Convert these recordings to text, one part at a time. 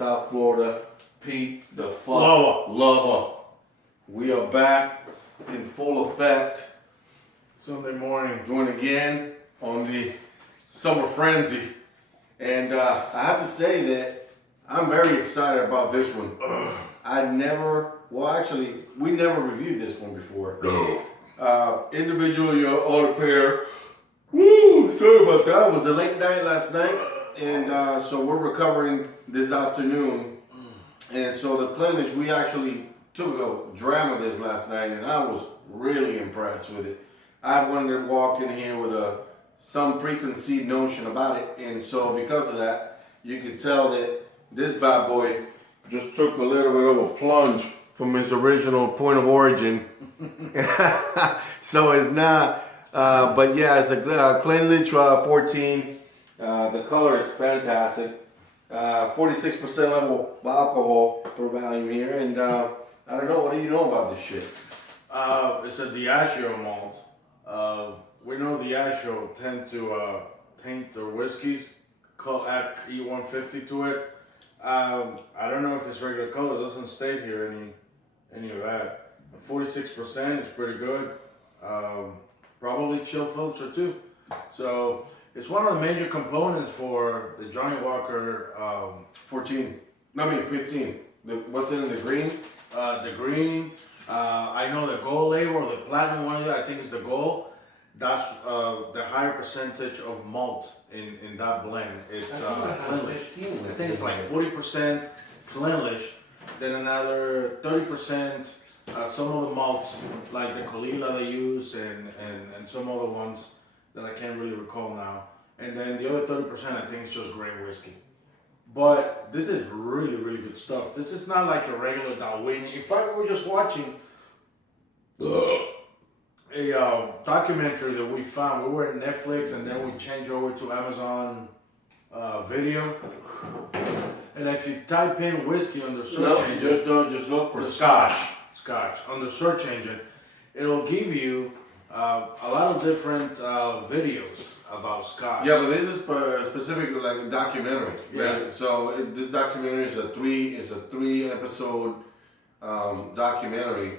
South Florida, Pete the fuck lover. We are back in full effect. Sunday morning. Doing it again on the Summer Frenzy. And I have to say that I'm very excited about this one. We never reviewed this one before. Individually or a pair. Woo! Sorry about that. It was a late night last night. And so we're recovering this afternoon. And so the Clynelish, we actually took a dram of this last night, and I was really impressed with it. I wanted to walk in here with some preconceived notion about it, and so because of that, you could tell that this bad boy just took a little bit of a plunge from his original point of origin. So it's not, but yeah, it's a Clynelish 14. The color is fantastic. 46% level alcohol per volume here, and I don't know, what do you know about this shit? It's a Diagio malt. We know Diagio tend to taint their whiskeys, add E150 to it. I don't know if it's regular color. It doesn't state here any of that. 46% is pretty good. Probably chill filter too. So it's one of the major components for the Johnny Walker 15. What's in the green? The green. I know the gold label or the platinum one. I think it's the gold. That's the higher percentage of malt in that blend. It's Clynelish. I think it's like 40% Clynelish, then another 30%. Some of the malts, like the Colila they use, and some other ones that I can't really recall now. And then the other 30%, I think, is just grain whiskey. But this is really, really good stuff. This is not like a regular Darwin. In fact, we were just watching a documentary that we found. We were at Netflix, and then we changed over to Amazon Video. And if you type in whiskey on the search engine, just look for Scotch. Scotch on the search engine, it'll give you a lot of different videos about Scotch. Yeah, but this is specifically like a documentary, right? Yeah. So this documentary is a three episode documentary,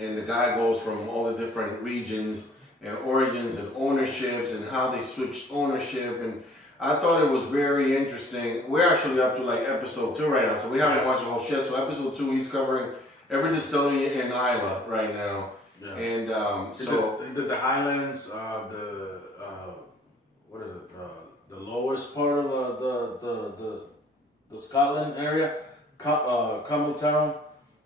and the guy goes from all the different regions and origins and ownerships and how they switched ownership, and I thought it was very interesting. We're actually up to like episode 2 right now, so we haven't watched the whole shit. So episode 2, he's covering every distillery in Islay right now. Yeah. And he did the Highlands, what is it? The lowest part of the Scotland area, Campbelltown,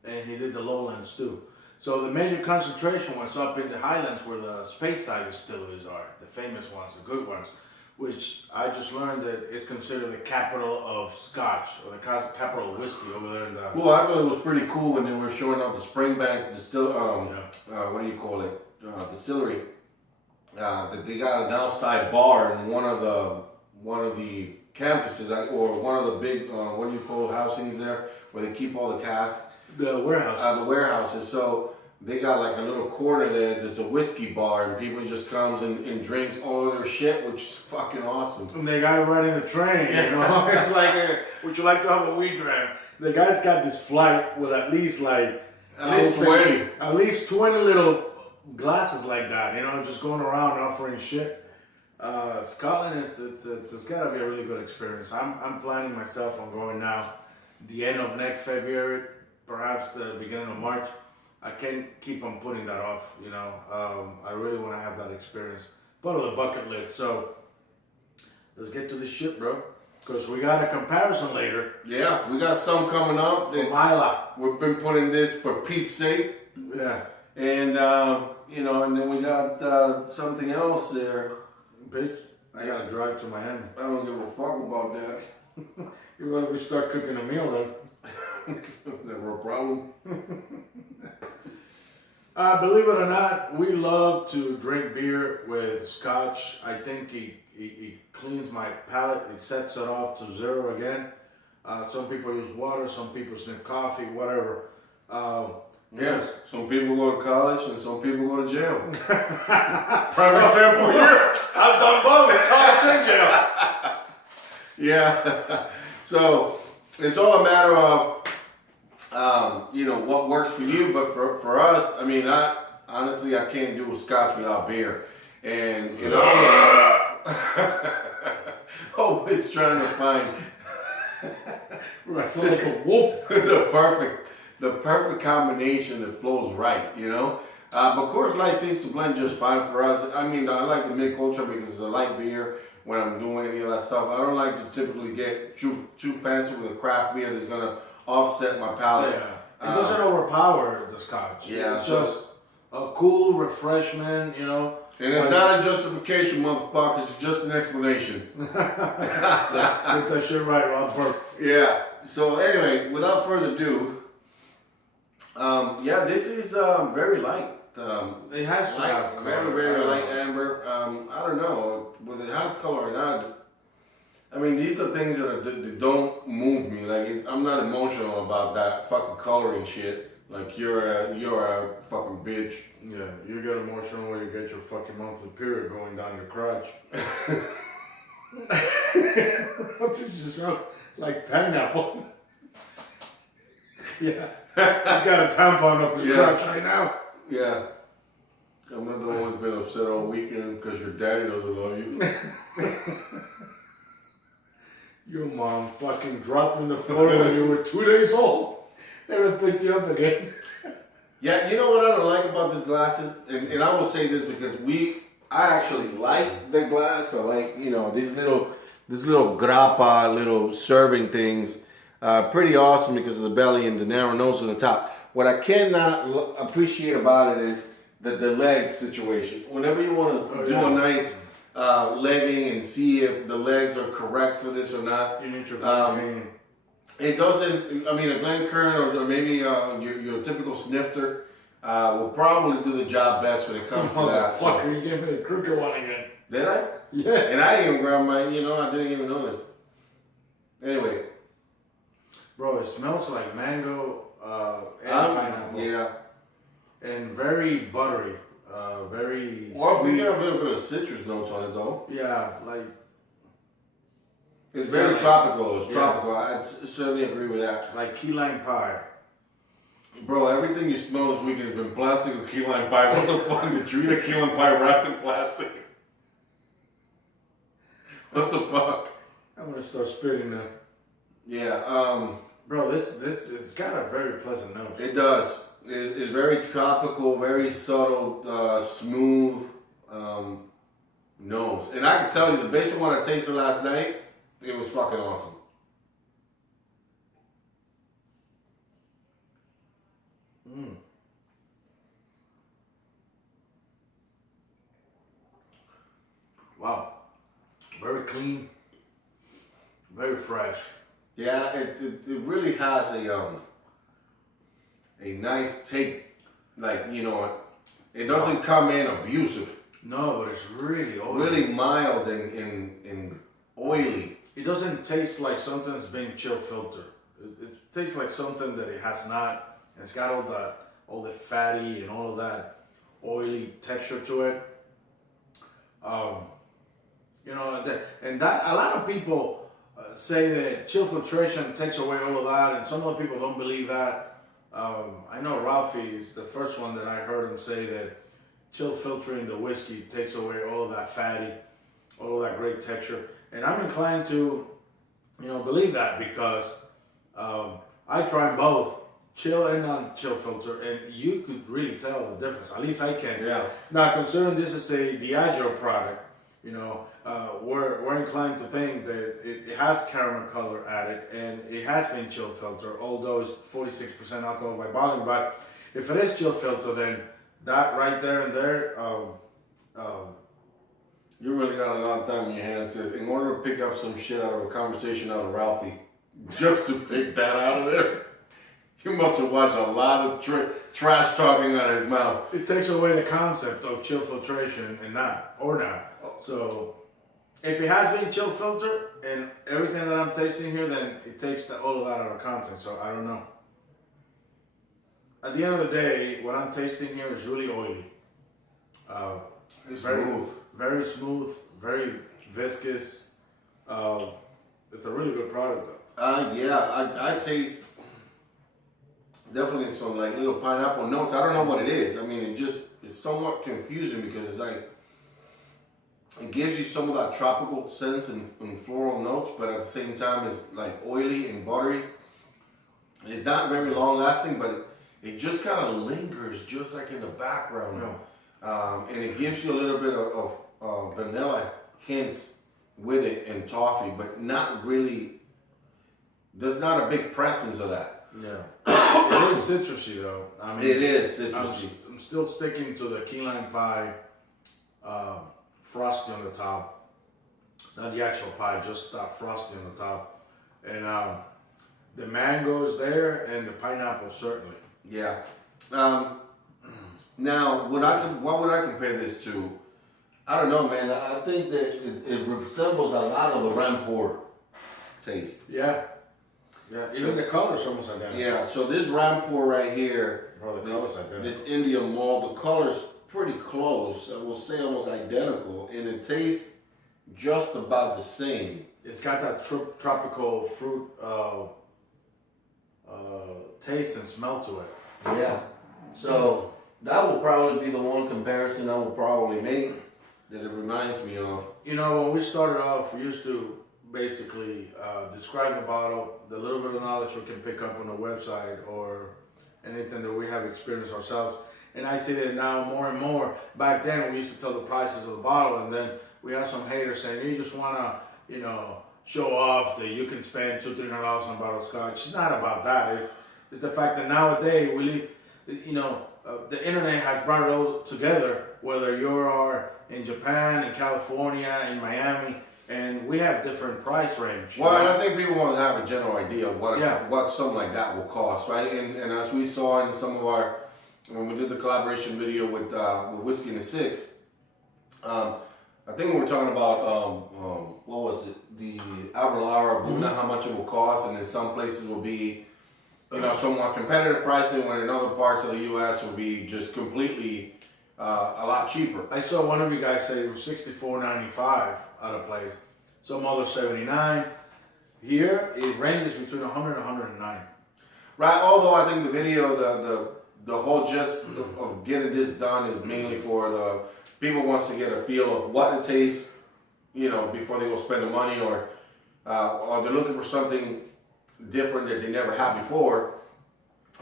and he did the lowlands too. So the major concentration was up in the Highlands, where the Speyside distilleries are, the famous ones, the good ones, which I just learned that it's considered the capital of Scotch, or the capital of whiskey over there in the... Well, I thought it was pretty cool when they were showing up the Springbank what do you call it? Distillery. That they got an outside bar in one of the campuses, or one of the big what do you call housings there, where they keep all the casks. The warehouse. The warehouses. So they got like a little corner there. There's a whiskey bar, and people just comes and drinks all of their shit, which is fucking awesome. And they got it right in the train, you know. It's like, would you like to have a weed dram? The guy's got this flight with at least 20 little glasses like that, you know, just going around offering shit. Scotland it's got to be a really good experience. I'm planning myself on going now, the end of next February, perhaps the beginning of March. I can't keep on putting that off, you know. I really want to have that experience. Part of the bucket list. So let's get to this shit, bro. Because we got a comparison later. Yeah, we got some coming up. From Islay. We've been putting this for Pete's sake. Yeah. And, you know, and then we got something else there. Bitch, I gotta drive to Miami. I don't give a fuck about that. You better we start cooking a meal then. That's never a problem. Believe it or not, we love to drink beer with Scotch. I think it cleans my palate. It sets it off to 0 again. Some people use water, some people sniff coffee, whatever. Yes, some people go to college and some people go to jail. Prime example here. I've done both, college and jail. Yeah. So it's all a matter of, you know, what works for you. But for us, I mean, honestly, I can't do a Scotch without beer. And, you know, always trying to find I feel like a wolf. the perfect combination that flows right, you know. But Coors Light seems to blend just fine for us. I mean, I like the mid culture because it's a light beer when I'm doing any of that stuff. I don't like to typically get too fancy with a craft beer that's gonna offset my palate. Yeah, it doesn't overpower the Scotch. Yeah, it's just a cool refreshment, you know. And it's not a justification, motherfuckers. It's just an explanation. Get that shit right, Ron Burke. Yeah. So anyway, without further ado, yeah, this is very light. It has to have color. Very light amber. I don't know whether it has color or not. I mean, these are things that don't move me. Like, I'm not emotional about that fucking coloring shit. Like, you're a fucking bitch. Yeah, you get emotional when you get your fucking monthly period going down your crotch. What's it just like pineapple? Yeah, he's got a tampon up his crotch right now. Yeah. I'm not the one who's been upset all weekend because your daddy doesn't love you. Your mom fucking dropped on the floor when you were 2 days old. Never picked you up again. Yeah, you know what I don't like about these glasses? And I will say this because I actually like the glass. I like, you know, these little grappa, little serving things. Pretty awesome because of the belly and the narrow nose on the top. What I cannot appreciate about it is the leg situation. Whenever you want to do a nice legging and see if the legs are correct for this or not. You need your it doesn't, I mean, a Glencairn or maybe your typical snifter will probably do the job best when it comes to that. Fucker, you gave me the crooked one again. Did I? Yeah. And I didn't even grab my, you know, I didn't even notice. Anyway. Bro, it smells like mango and pineapple. Yeah. And very buttery. Very Well, we sweet. get a little bit of citrus notes on it though. Yeah, like. It's very tropical. It's tropical. I'd certainly agree with that. Like key lime pie. Bro, everything you smell this week has been plastic or key lime pie. What the fuck? Did you eat a key lime pie wrapped in plastic? What the fuck? I'm gonna start spitting now. Yeah, Bro, this has got a very pleasant note. it does. It's very tropical, very subtle, smooth nose. And I can tell you, based on what I tasted last night, it was fucking awesome. Mm. Wow. Very clean. Very fresh. Yeah, it really has a nice take. Like, you know, it doesn't come in abusive. No, but it's really oily. Really mild and oily. It doesn't taste like something that's been chill filtered. It tastes like something that it has not. And it's got all the fatty and all of that oily texture to it. You know, that a lot of people say that chill filtration takes away all of that, and some of the people don't believe that. I know Ralphie is the first one that I heard him say that chill filtering the whiskey takes away all of that fatty, all of that great texture. And I'm inclined to, you know, believe that because I tried both chill and non-chill filter, and you could really tell the difference. At least I can. Yeah. Now, considering this is a Diagio product, you know, we're inclined to think that it has caramel color added, and it has been chill filter, although it's 46% alcohol by volume. But if it is chill filter, then that right there and there, You really got a lot of time in your hands because in order to pick up some shit out of a conversation out of Ralphie, just to pick that out of there, you must have watched a lot of trash talking out of his mouth. it takes away the concept of chill filtration and not. So if it has been chill filter and everything that I'm tasting here, then it takes all of that out of context. So I don't know. At the end of the day, what I'm tasting here is really oily. It's very smooth. very smooth, very viscous. It's a really good product, though. Yeah, I taste definitely some like little pineapple notes. I don't know what it is. I mean, it's somewhat confusing because it's like it gives you some of that tropical sense and floral notes, but at the same time it's like oily and buttery. It's not very long lasting, but it just kind of lingers just like in the background. And it gives you a little bit of vanilla hints with it and toffee, but not really, there's not a big presence of that. Yeah. It is citrusy though. I mean, it is citrusy. I'm still sticking to the key lime pie frosty on the top. Not the actual pie, just frosty on the top. And the mango is there and the pineapple certainly. Yeah. Now, what would I compare this to? I don't know, man. I think that it resembles a lot of the Ramport taste. Yeah. Yeah. Even the color's almost identical. Yeah. So this Ramport right here, this Indian malt, the color's pretty close. I will say almost identical, and it tastes just about the same. It's got that tropical fruit taste and smell to it. Yeah. So that will probably be the one comparison I will probably make that it reminds me of. You know, when we started off, we used to basically describe the bottle, the little bit of knowledge we can pick up on the website or anything that we have experienced ourselves. And I see that now more and more. Back then, we used to tell the prices of the bottle, and then we have some haters saying, you just want to, you know, show off that you can spend $200-300 on a bottle of Scotch. It's not about that. It's the fact that nowadays, the internet has brought it all together, whether you are in Japan, in California, in Miami, and we have different price range. Well, and I think people want to have a general idea of what something like that will cost, right? And as we saw in some of our, when we did the collaboration video with Whiskey in the Six, I think we were talking about, what was it? The Avalara, but not how much it will cost, and in some places will be, you know, somewhat competitive pricing, when in other parts of the U.S. will be just completely a lot cheaper. I saw one of you guys say it was $64.95 out of place. Some other $79. Here, it ranges between $100 and $109. Right, although I think the video, the whole gist of getting this done is mainly for the people wants to get a feel of what it tastes, you know, before they go spend the money, or they're looking for something different that they never had before.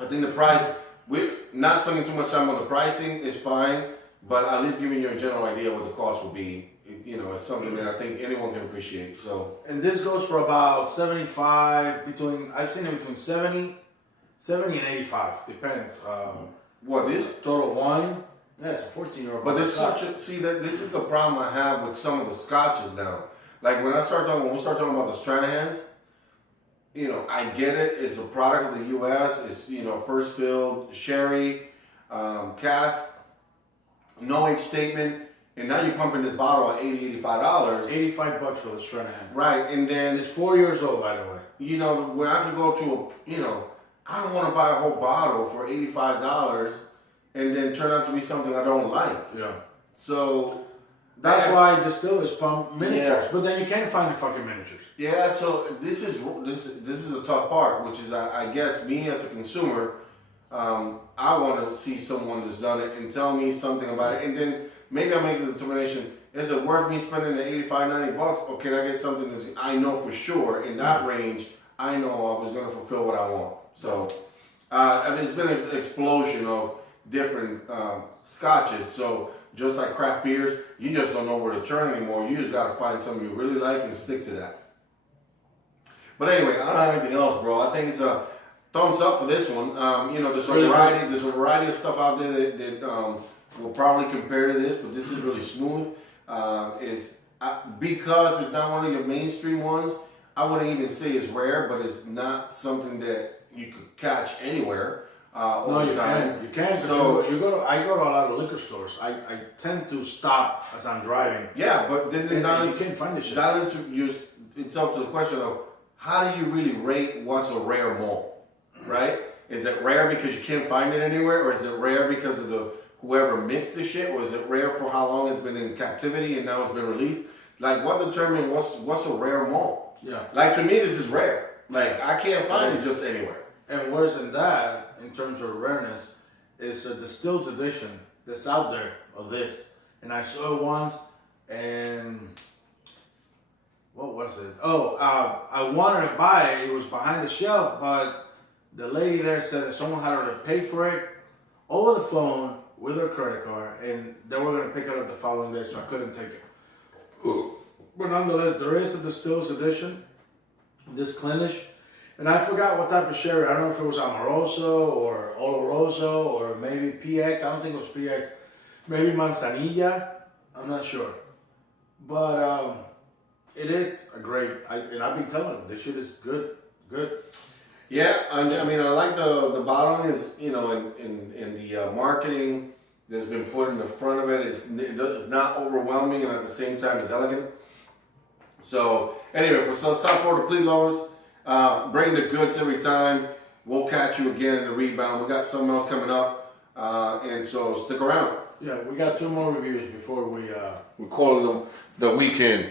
I think the price, we're not spending too much time on the pricing is fine, but at least giving you a general idea what the cost will be, you know, it's something that I think anyone can appreciate. So, and this goes for about 75, I've seen it between 70 and 85, depends. what this? Total wine, yeah, it's a 14-year-old. But there's this is the problem I have with some of the scotches now. Like when we start talking about the Stranahans, you know, I get it. It's a product of the U.S. It's, you know, first filled sherry, cask, no age statement, and now you're pumping this bottle at $85. $85 for the Stranahan. Right, and then it's 4 years old, by the way. You know, when I could go to I don't want to buy a whole bottle for $85 and then turn out to be something I don't like. Yeah. So that's why distillers pump miniatures, but then you can't find the fucking miniatures. Yeah, so this is the tough part, which is I guess me as a consumer, I want to see someone that's done it and tell me something about it, and then maybe I make the determination: is it worth me spending the $85-90, or can I get something that I know for sure in that range? I know of is going to fulfill what I want. So it's been an explosion of different scotches. So just like craft beers, you just don't know where to turn anymore. You just got to find something you really like and stick to that. But anyway, I don't have anything else, bro. I think it's a thumbs up for this one. You know, there's a variety of stuff out there that will probably compare to this, but this is really smooth. Because it's not one of your mainstream ones, I wouldn't even say it's rare, but it's not something that you could catch anywhere all the time. You can. So I go to a lot of liquor stores. I tend to stop as I'm driving. Yeah, but then you can't find this shit. That leads itself to the question of how do you really rate what's a rare malt, right? Is it rare because you can't find it anywhere, or is it rare because of whoever mixed the shit, or is it rare for how long it's been in captivity and now it's been released? Like, what determines what's a rare malt? Yeah. Like to me, this is rare. Like I can't find it just anywhere. And worse than that, in terms of rareness, is a distilled edition that's out there of this. And I saw it once, and what was it? Oh, I wanted to buy it. It was behind the shelf, but the lady there said that someone had already paid for it over the phone with her credit card, and they were going to pick it up the following day, so I couldn't take it. But nonetheless, there is a distilled edition, this Clynelish. And I forgot what type of sherry. I don't know if it was Amoroso or Oloroso or maybe PX. I don't think it was PX. Maybe Manzanilla. I'm not sure. But it is a great. And I've been telling them this shit is good. Good. Yeah, I mean, I like the bottling is, you know, in the marketing that's been put in the front of it. It's not overwhelming and at the same time it's elegant. So anyway, so South Florida Fleet Lovers. Bring the goods every time. We'll catch you again in the rebound. We got something else coming up, and so stick around. Yeah, we got 2 more reviews before we. We're calling them the weekend.